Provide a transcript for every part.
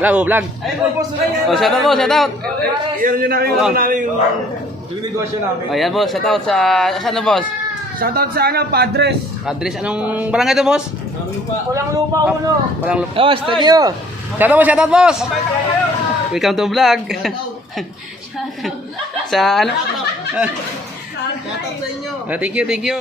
Vlog. Oh, shout out boss, shout out. Iyan nyo namin yung namin yung negosyo namin. Ayan boss, shout out sa saan na boss? Shoutout sa Padres. Padres, anong barangay to boss? Walang lupa uno. Walang lupa. Boss, thank you. Shout out boss. Welcome to vlog. Sa ano? Shoutout sa inyo. Thank you.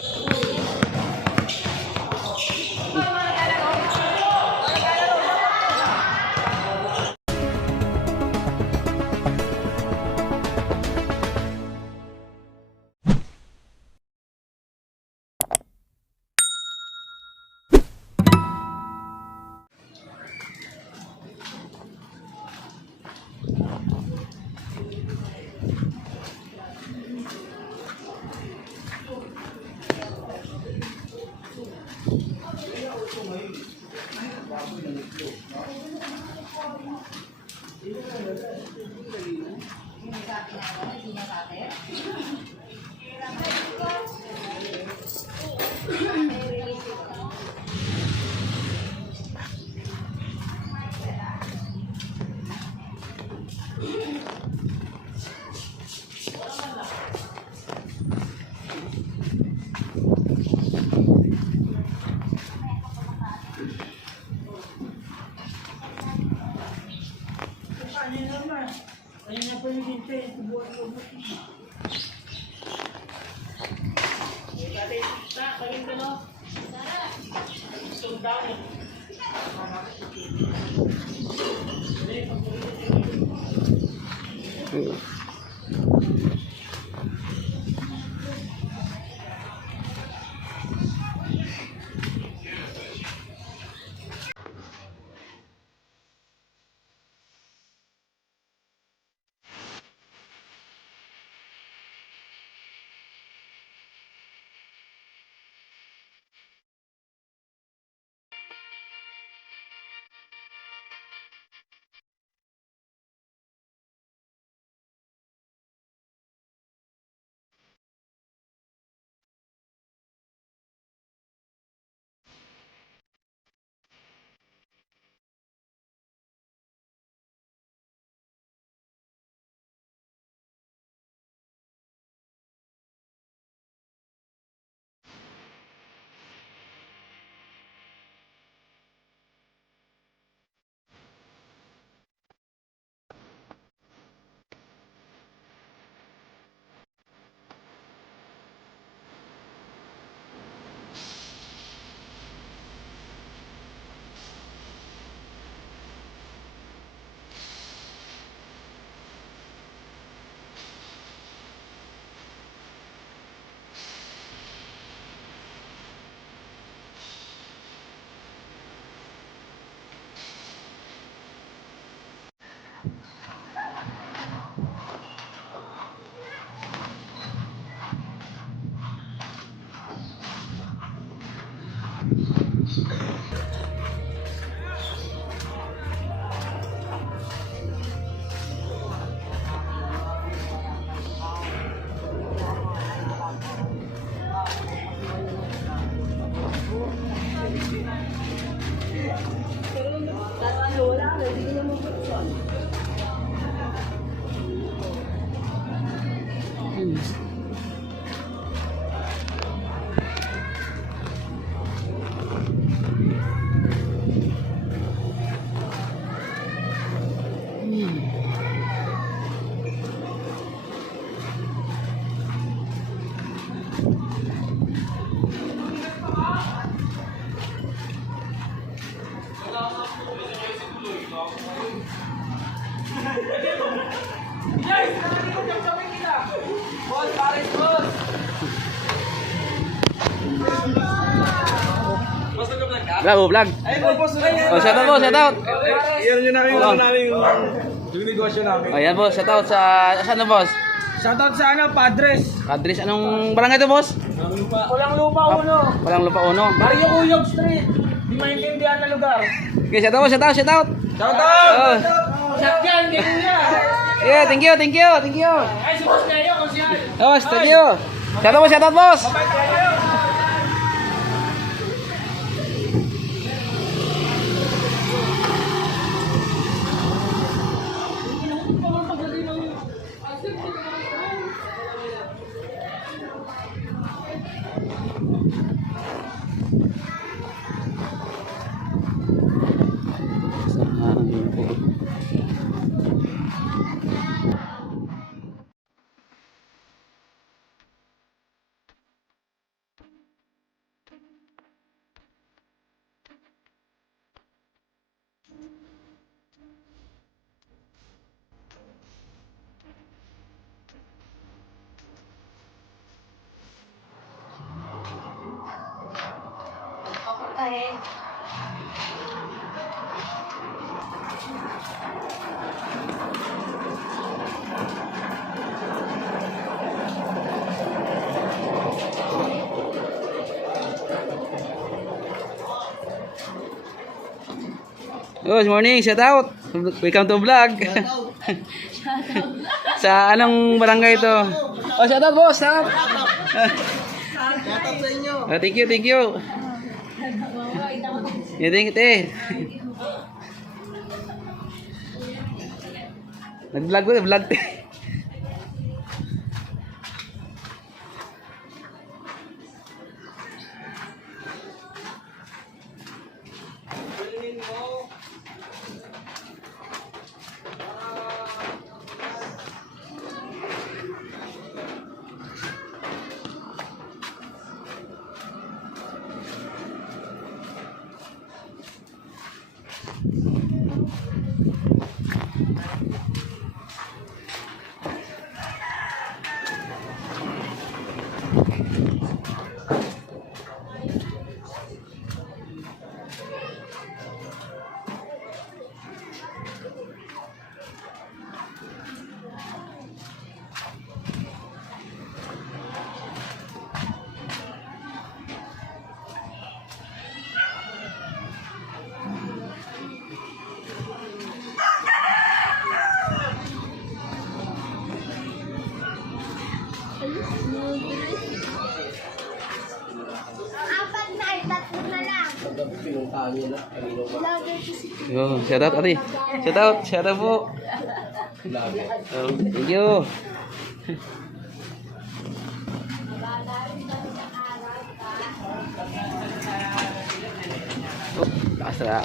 Vlog. Oh, shout out boss, shout out. Iyan nyo namin yung namin yung negosyo namin. Ayan boss, shout out sa saan na boss? Shoutout sa Padres. Padres, anong barangay to boss? Walang lupa uno. Walang lupa uno. Mario Uyog Street. Di maintindihan na lugar. Okay, shout out. Shoutout! Oh. Shotgun kay Kuya. Yeah, thank you. Ay, si Boss Leo, konsyal. Boss, thank you. Shout out boss. Bye kayo. Okay. Good morning, shout out. Welcome to vlog. Sa anong barangay ito? Oh, shout out boss, shout out. Shout out sa inyo. Thank you, thank you. Yeah, thank you, te. Nag-vlog ko, vlog te. Apat na, tatlo na lang. Yo, shout out ate. Shout out po. Oh, thank you. Oh, taas na.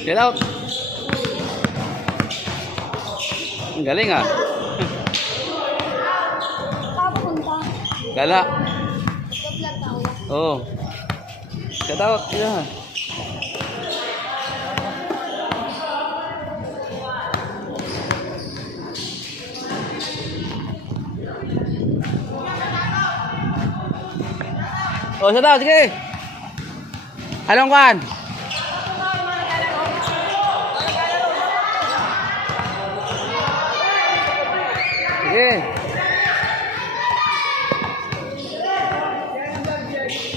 Get out. Ang galing ah. Papunta. Gala. Vlog tayo. Oh. Get out. Yeah. Oh, shout out. Sige. Anong kan? Sige.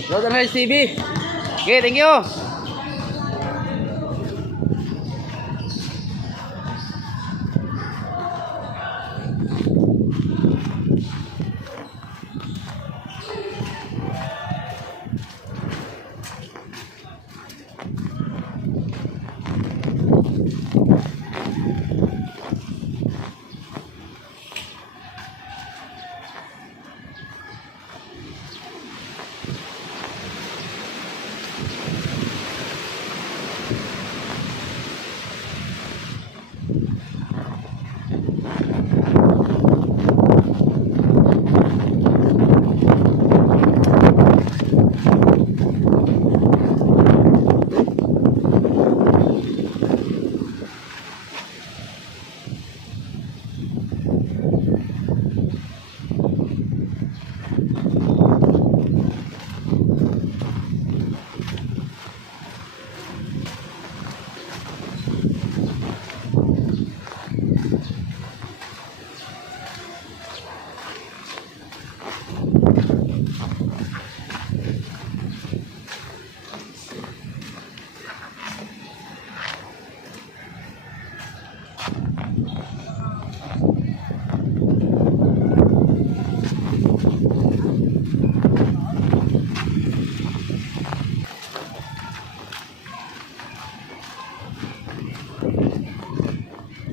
Road and Rides TV. Okay, thank you.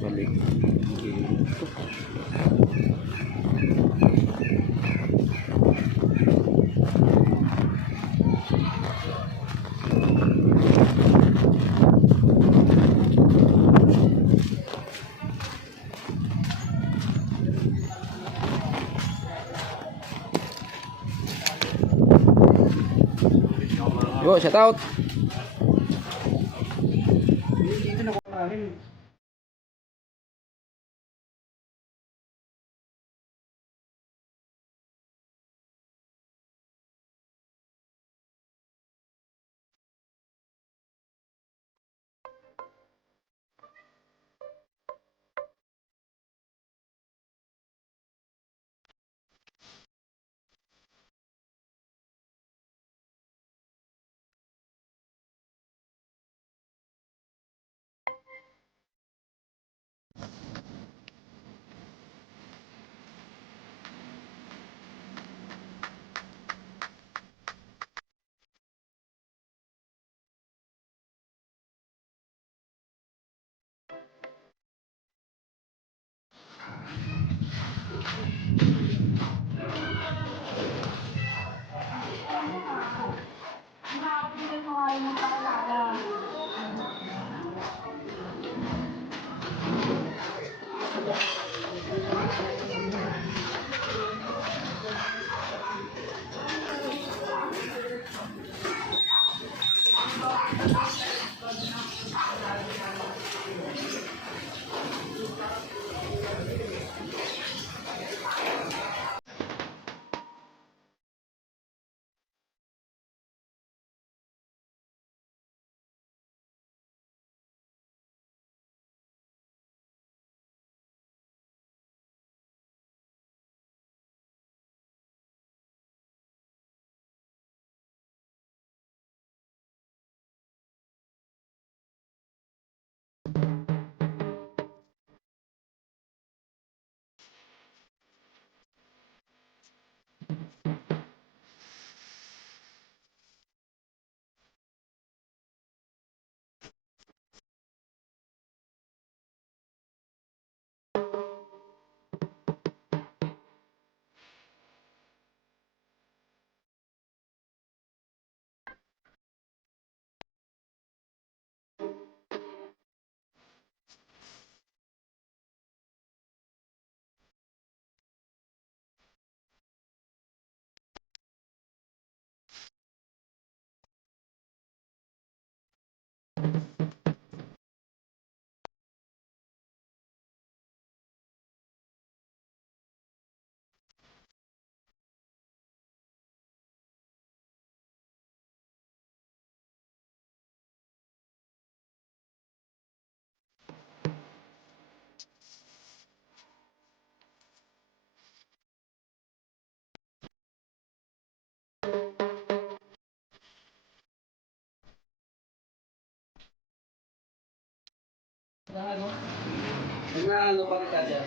Balik. Yo, shout out. Ano pa kita dyan?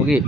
Okay.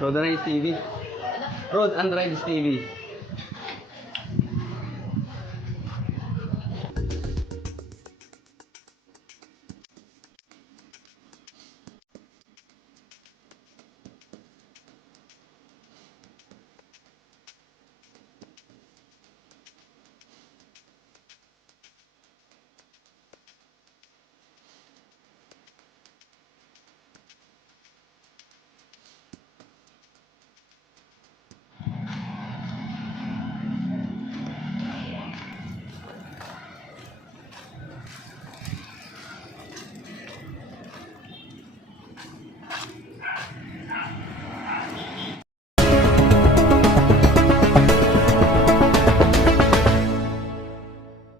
Road and Rides TV. Road and Rides TV.